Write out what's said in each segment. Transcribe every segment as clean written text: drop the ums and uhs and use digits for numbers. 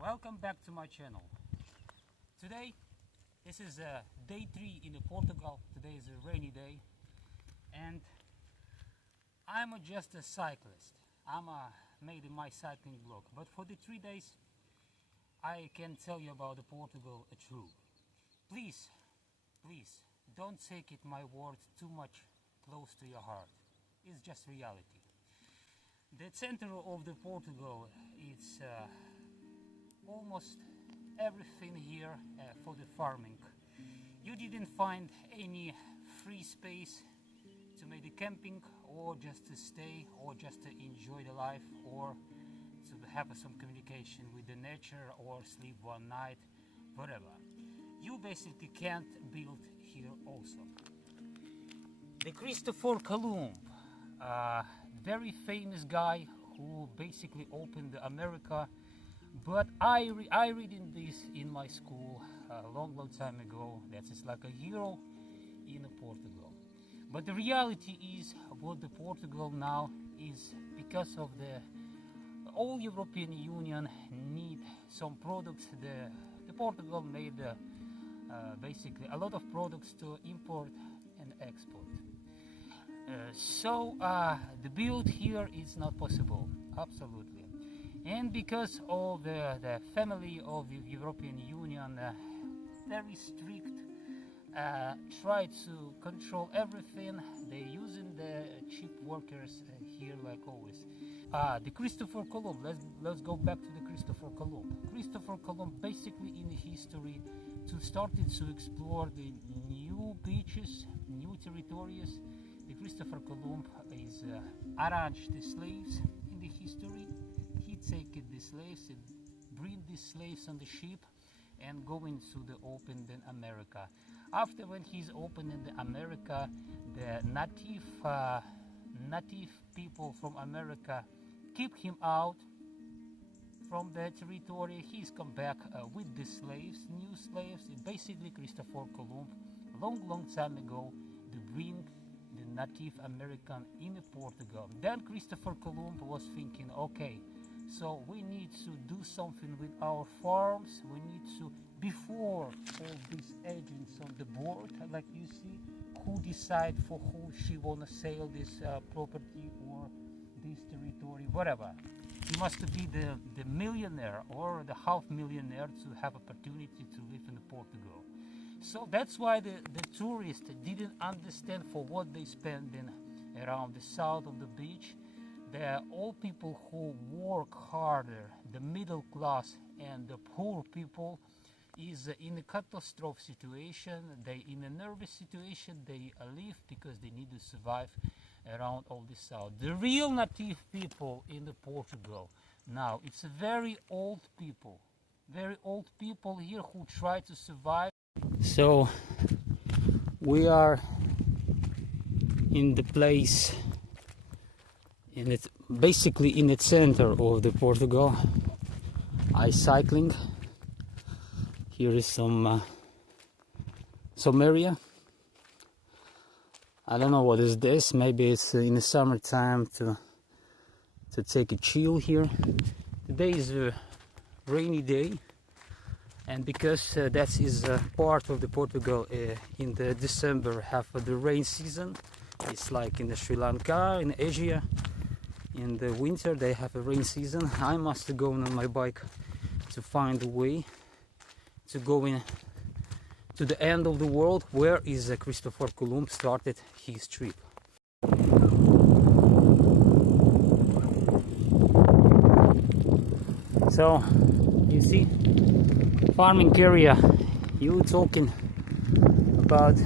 Welcome back to my channel. Today, this is day 3 in Portugal. Today is a rainy day, and I'm just a cyclist. I'm made my cycling blog, but for the 3 days, I can tell you about the Portugal true. Please, don't take it my words too much close to your heart. It's just reality. The center of the Portugal, it's almost everything here for the farming. You didn't find any free space to make the camping, or just to stay, or just to enjoy the life, or to have some communication with the nature, or sleep one night, whatever. You basically can't build here also. The Christopher Columb, very famous guy who basically opened America, but I read in this in my school a long time ago that it's like a hero in Portugal. But the reality is what the Portugal now is, because of the all European Union need some products. The Portugal made basically a lot of products to import and export. So the build here is not possible, absolutely. And because of the family of the European Union, very strict, try to control everything. They're using the cheap workers here like always. The Christopher Columb, let's go back to the Christopher Columb. Christopher Columb basically in history started to explore the new beaches, new territories. The Christopher Columb is arranged the slaves in the history. He take the slaves and bring the slaves on the ship and go into the open America. After when he's opening the America, the native people from America keep him out from the territory. He's come back with the slaves, new slaves. Basically Christopher Columb long time ago to bring the Native American in Portugal. Then Christopher Columb was thinking, okay, so we need to do something with our farms. We need to, before all these agents on the board, like you see, who decide for who she wanna sell this property or this territory, whatever. He must be the millionaire or the half millionaire to have opportunity to live in Portugal. So that's why the tourists didn't understand for what they spend in around the south of the beach. The old people who work harder, the middle class and the poor people, is in a catastrophe situation. They in a nervous situation. They live because they need to survive around all the south. The real native people in the Portugal now, it's a very old people here who try to survive. So we are in the place, and it's basically in the center of the Portugal. I cycling. Here is some area. I don't know what is this. Maybe it's in the summertime to take a chill here. Today is a rainy day, and because that is part of the Portugal in the December have the rain season. It's like in the Sri Lanka, in Asia. In the winter they have a rain season. I must go on my bike to find a way to go in to the end of the world, where is Christopher Columb started his trip. So you see, farming area. You talking about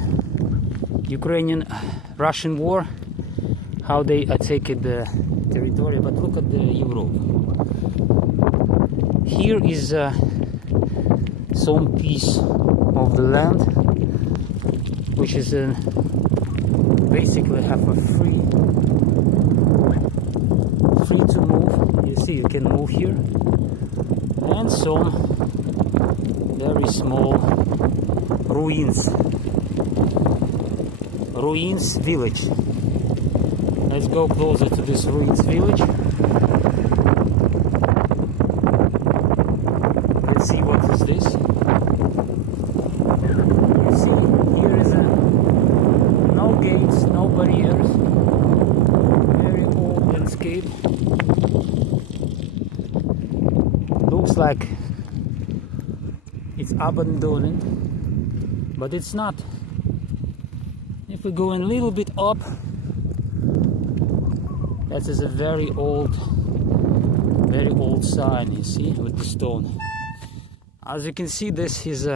Ukrainian-Russian war, how they attacked the territory, but look at the Europe. Here is some piece of the land which is basically have a free to move. You see, you can move here, and some very small ruins village. Let's go closer to this ruins village. is this. You see, here is no gates, no barriers, very old landscape. Looks like it's abandoned, but it's not. If we go a little bit up, that is a very old sign, you see, with the stone. As you can see, this is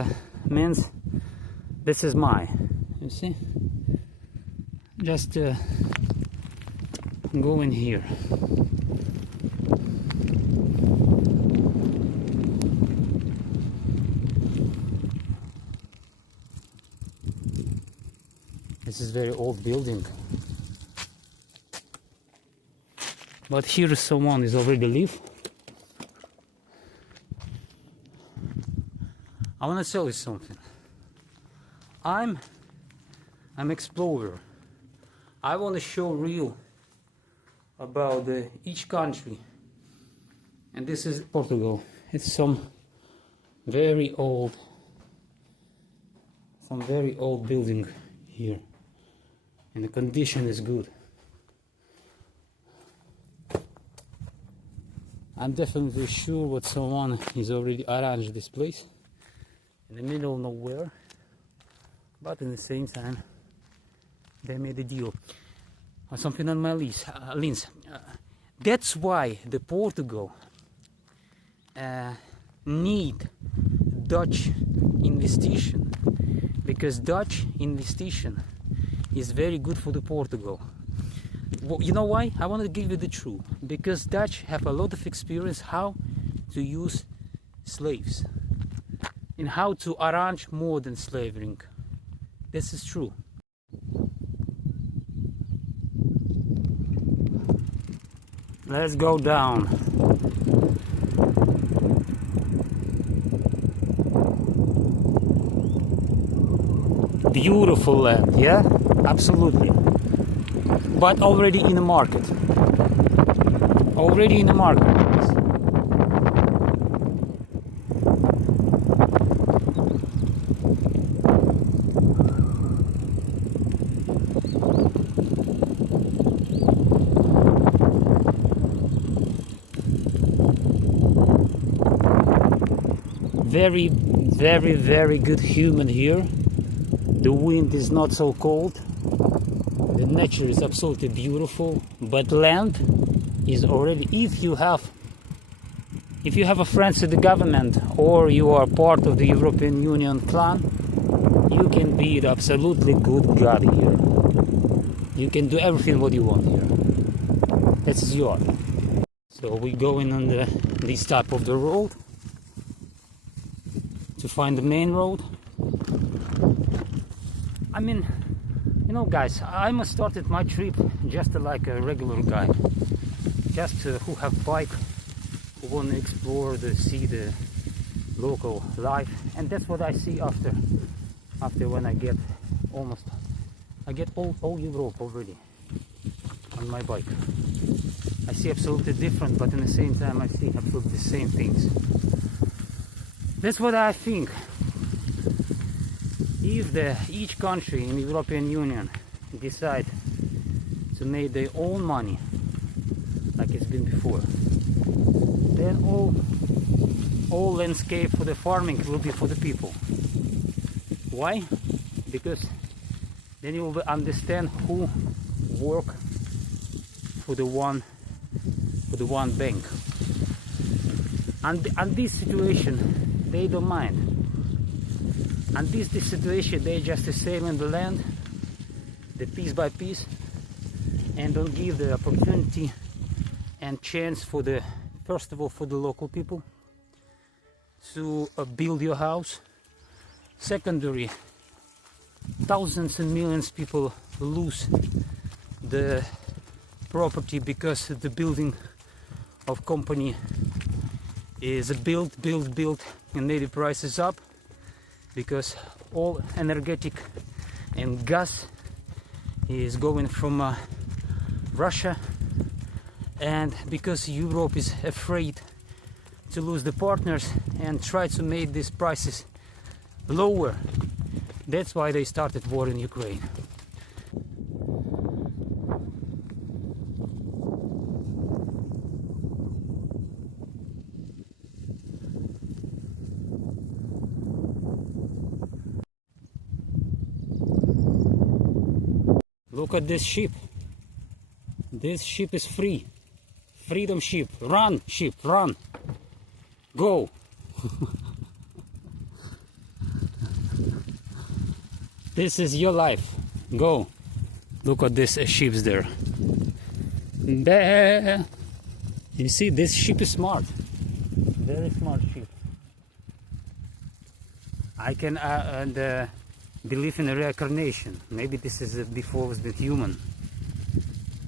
this is mine, you see. Just go in here. This is very old building, but here someone is already live. I want to tell you something. I'm explorer. I want to show real about each country, and this is Portugal. It's some very old building here, and the condition is good. I'm definitely sure what someone is already arranged this place in the middle of nowhere, but in the same time they made a deal. Something on my list. That's why the Portugal need Dutch investigation, because Dutch investigation is very good for the Portugal. Well, you know why? I want to give you the truth. Because Dutch have a lot of experience how to use slaves and how to arrange modern slavery. This is true. Let's go down. Beautiful land, yeah? Absolutely. But already in the market. Already in the market. Very good human here. The wind is not so cold. The nature is absolutely beautiful, but land is already, if you have a friend with the government or you are part of the European Union clan, you can be the absolutely good god here. You can do everything what you want here. This is yours. So we going on this type of the road to find the main road. I mean, you know, guys, I must started my trip just like a regular guy, just who have bike, who want to explore see the local life, and that's what I see after when I get all Europe already on my bike. I see absolutely different, but in the same time I see absolutely the same things. That's what I think. If each country in the European Union decide to make their own money, like it's been before, then all landscape for the farming will be for the people. Why? Because then you will understand who work for the one bank. And this situation they don't mind. And this situation, they just sell in the land, the piece by piece, and don't give the opportunity and chance for first of all, for the local people to build your house. Secondary, thousands and millions people lose the property because the building of company is built, and made the prices up, because all energetic and gas is going from Russia, and because Europe is afraid to lose the partners and try to make these prices lower. That's why they started war in Ukraine. Look at this sheep. This sheep is free. Freedom sheep. Run, sheep, run. Go. This is your life. Go. Look at this sheep there. There. You see, this sheep is smart. Very smart sheep. I can believe in a reincarnation. Maybe this is before was the human.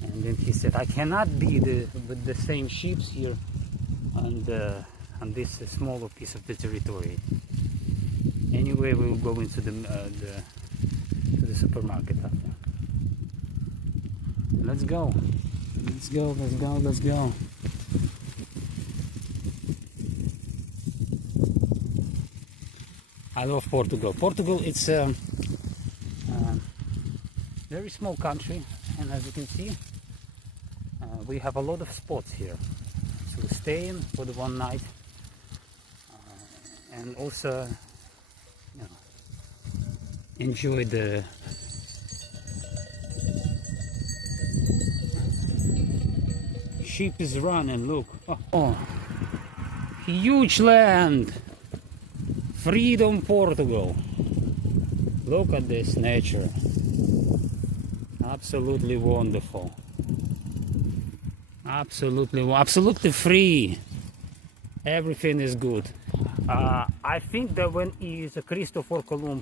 And then he said, I cannot be with the same sheep here on this smaller piece of the territory. Anyway, we will go into the supermarket after. Let's go. Let's go, let's go, let's go. I love Portugal. Portugal, it's a very small country, and as you can see, we have a lot of spots here to stay in for the one night, and also, you know, enjoy the sheep is running. Look, oh, huge land. Freedom, Portugal. Look at this nature. Absolutely wonderful. Absolutely free. Everything is good. I think that when Christopher Columb,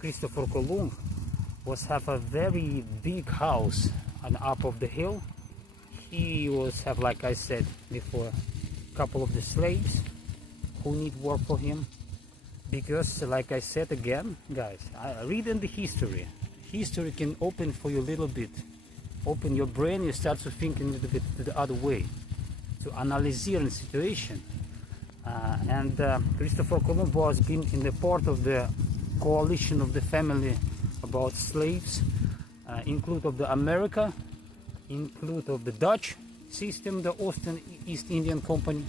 Christopher Columb was have a very big house on up of the hill. He was have, like I said before, a couple of the slaves who need work for him. Because, like I said again, guys, read in the history. History can open for you a little bit. Open your brain, you start to think a little bit the other way. To analyze the situation. Christopher Columb was been in the part of the coalition of the family about slaves. Include of the America, include of the Dutch system, the East Indian Company.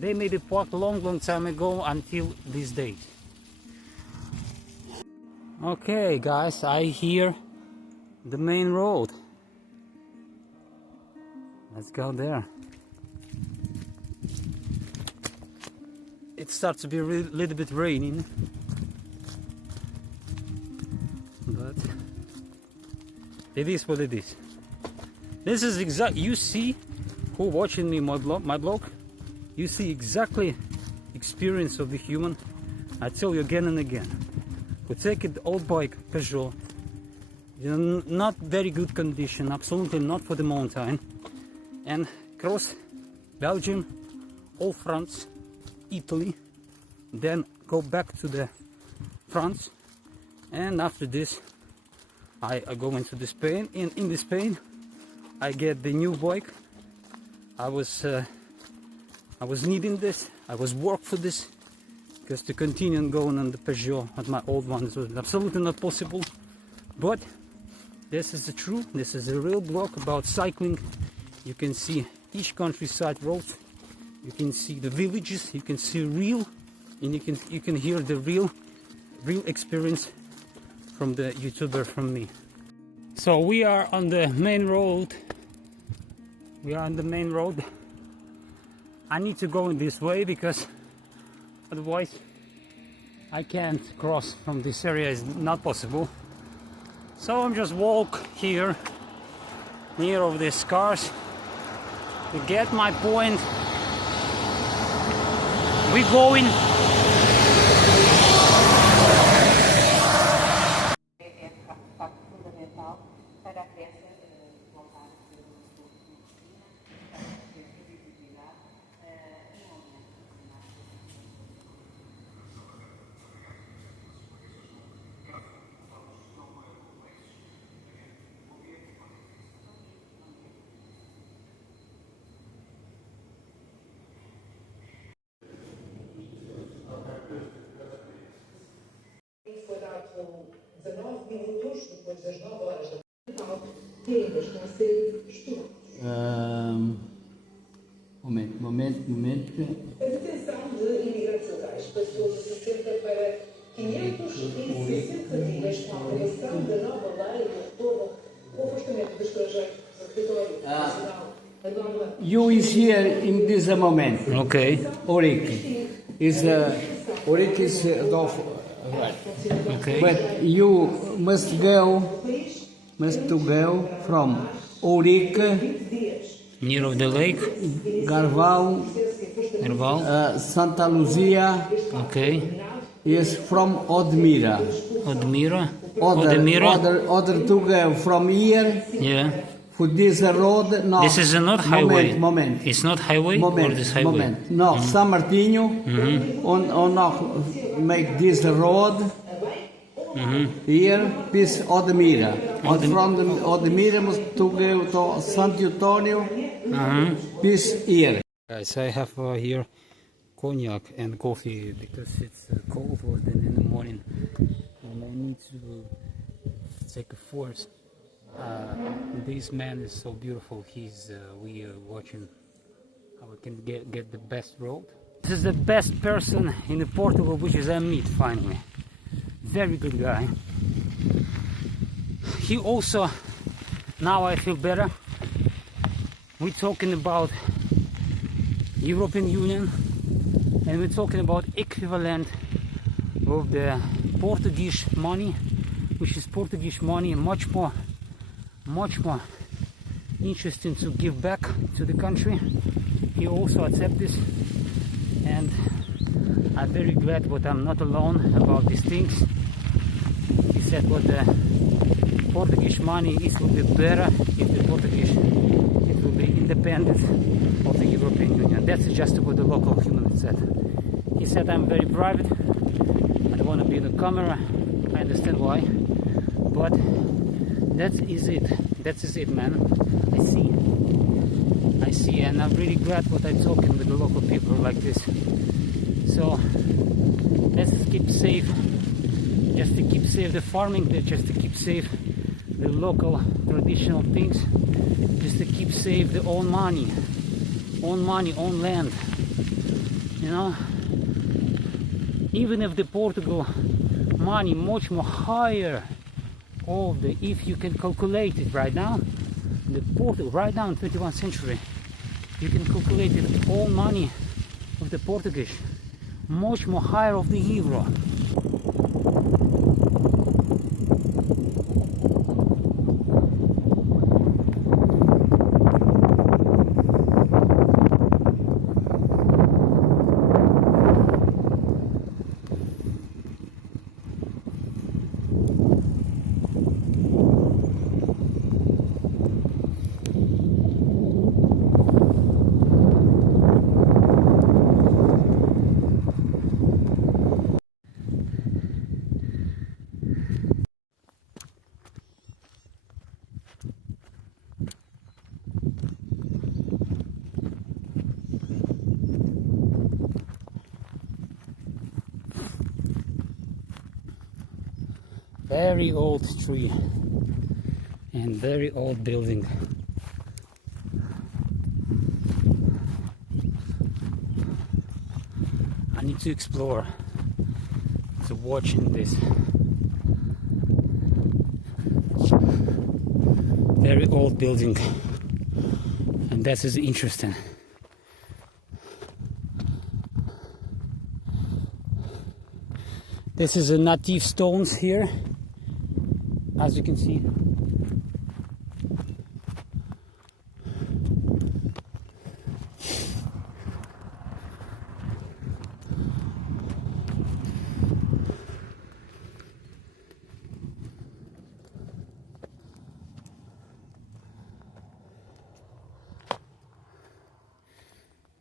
They made a part long time ago until this date. Okay, guys, I hear the main road. Let's go there. It starts to be a little bit raining, but it is what it is. This is exact. You see, who watching me my blog. You see exactly experience of the human. I tell you again and again. We take it old bike Peugeot, not very good condition, absolutely not for the mountain, and cross Belgium, all France, Italy, then go back to the France, and after this I go into the Spain. In the Spain I get the new bike. I was needing this, I was work for this, because to continue going on the Peugeot at my old one was absolutely not possible. But this is the truth, this is a real blog about cycling. You can see each countryside roads, you can see the villages, you can see real, and you can hear the real experience from the YouTuber, from me. So we are on the main road. I need to go in this way because otherwise I can't cross from this area, is not possible. So I'm just walk here near of these cars to get my point. We're going foi dado 19 minutos depois das 9 horas da Portugal, que ainda estão a ser estudados. Momento. A detenção de imigrantes legais passou de 60 para 560 dias com a aprovação da nova lei que retoma o afastamento do estrangeiro do território nacional. You is here in this moment. Okay. Ulrich is right. Okay. But you must go from Ulrich, Near of the lake. Garval, Santa Luzia Okay. is from Odmira. Odmira. Other to go from here Yeah. for this road. No. This is not highway. Moment. It's not highway or this highway. No, San Martinho. On make this road. Here, this Odmira. From the Odmira must to go to Santo Antonio. This here. Guys, I have here cognac and coffee because it's cold than in the morning, and I need to take a force. This man is so beautiful. We are watching how we can get the best road. This is the best person in Portugal, which is I meet finally. Very good guy. He also, now I feel better. We're talking about European Union, and we're talking about equivalent of the Portuguese money, which is Portuguese money, much more interesting to give back to the country. He also accepts this, and I'm very glad that I'm not alone about these things. He said what the Portuguese money is will be better if the Portuguese it will be independent of the European Union. That's just what the local human said. He said I'm very private, I don't want to be in the camera, I understand why, but that is it man. I see, and I'm really glad that I'm talking with the local people like this. So let's keep safe, just to keep safe the farming, just to keep safe the local traditional things, just to keep safe the own money, own land. You know, even if the Portugal money much more higher of the, if you can calculate it right now, the Portugal right now in 21st century, you can calculate it all money of the Portuguese much more higher of the euro. Very old tree and very old building. I need to explore, to watch in this. Very old building, and that is interesting. This is a native stones here, as you can see.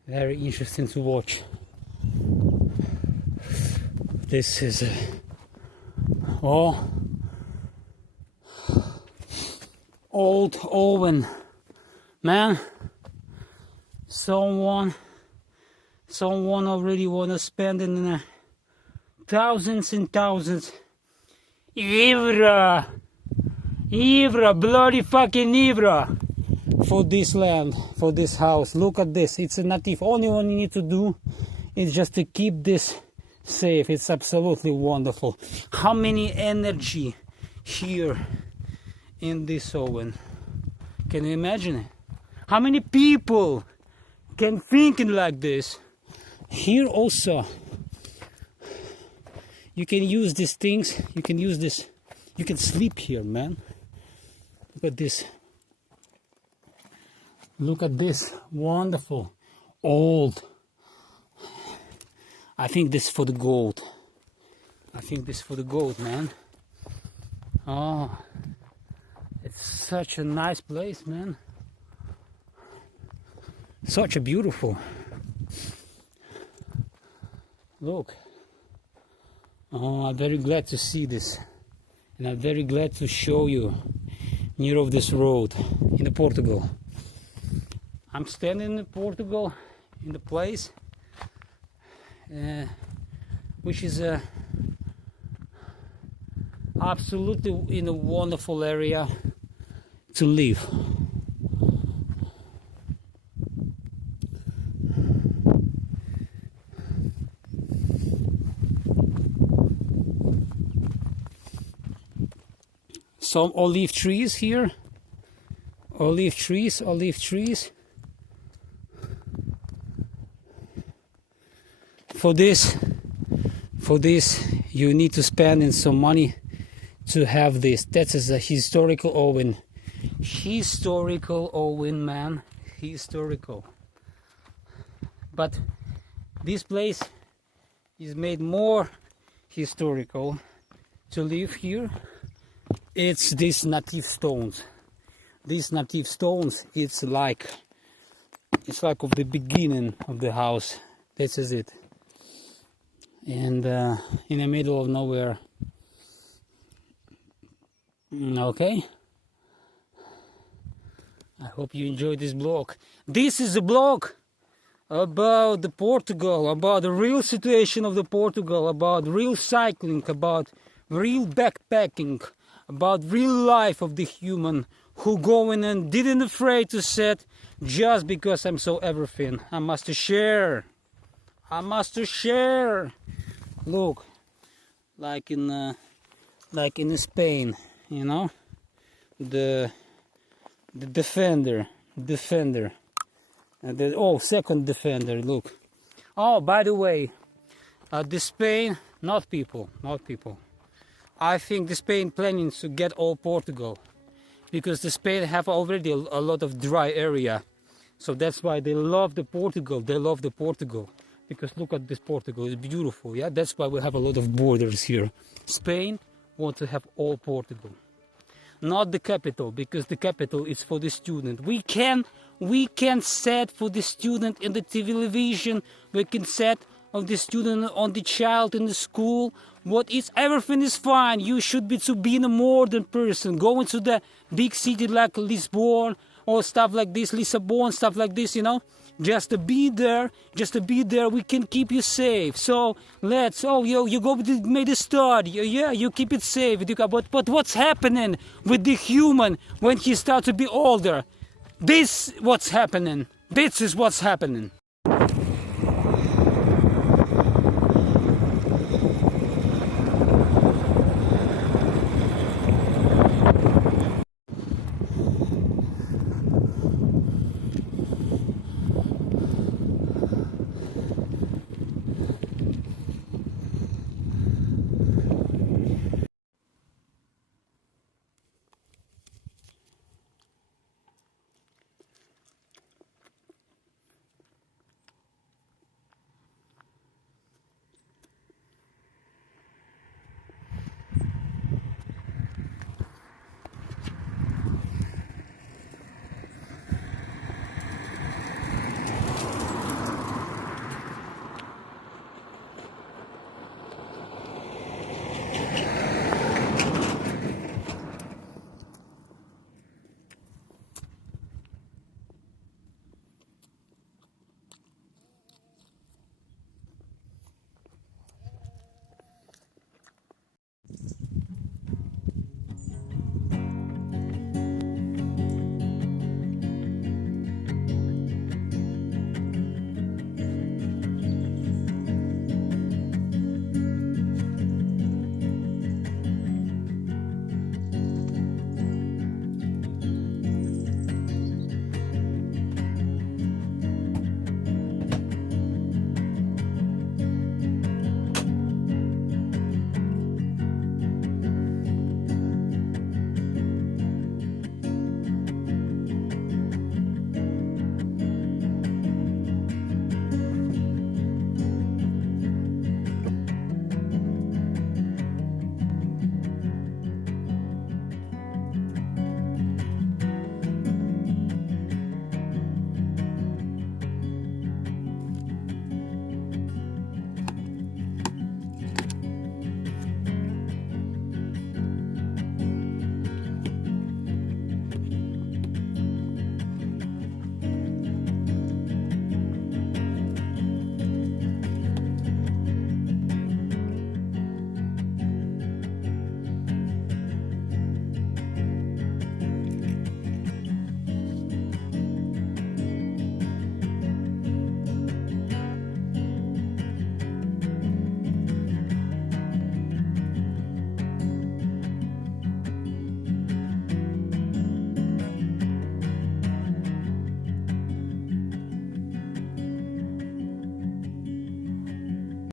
Very interesting to watch. This is a old oven, man. Someone already wanna spend in thousands and thousands Evra, bloody fucking Evra, for this land, for this house. Look at this. It's a native. Only one you need to do is just to keep this safe. It's absolutely wonderful. How many energy here in this oven? Can you imagine it? How many people can thinking like this? Here also, you can use these things. You can use this. You can sleep here, man. Look at this. Look at this. Wonderful. Old. I think this is for the gold. I think this is for the gold, man. Oh, it's such a nice place, man. Such a beautiful. Look. Oh, I'm very glad to see this. And I'm very glad to show you near of this road in Portugal. I'm standing in Portugal in the place which is absolutely in a wonderful area to live. Some olive trees here. Olive trees. For this you need to spend in some money to have this. That is a historical oven. Historical oven, man. Historical. But this place is made more historical to live here. It's these native stones. These native stones, it's like of the beginning of the house. This is it. And in the middle of nowhere. Okay. I hope you enjoyed this blog. This is a blog about the Portugal, about the real situation of the Portugal, about real cycling, about real backpacking, about real life of the human who going and didn't afraid to set just because I'm so everything. I must share. Look, like in Spain, you know, the defender, and the second defender. Look. Oh, by the way, the Spain, not people. I think the Spain planning to get all Portugal, because the Spain have already a lot of dry area, so that's why they love the Portugal. Because look at this Portugal, it's beautiful. Yeah, that's why we have a lot of borders here. Spain want to have all Portugal, not the capital, because the capital is for the student. We can set for the student in the television. We can set of the student on the child in the school. Everything is fine. You should be to be a modern person, going to the big city like Lisbon or stuff like this, Lisbon, stuff like this, you know. Just to be there, we can keep you safe. So you go made a study, yeah, you keep it safe. But what's happening with the human when he starts to be older? This is what's happening.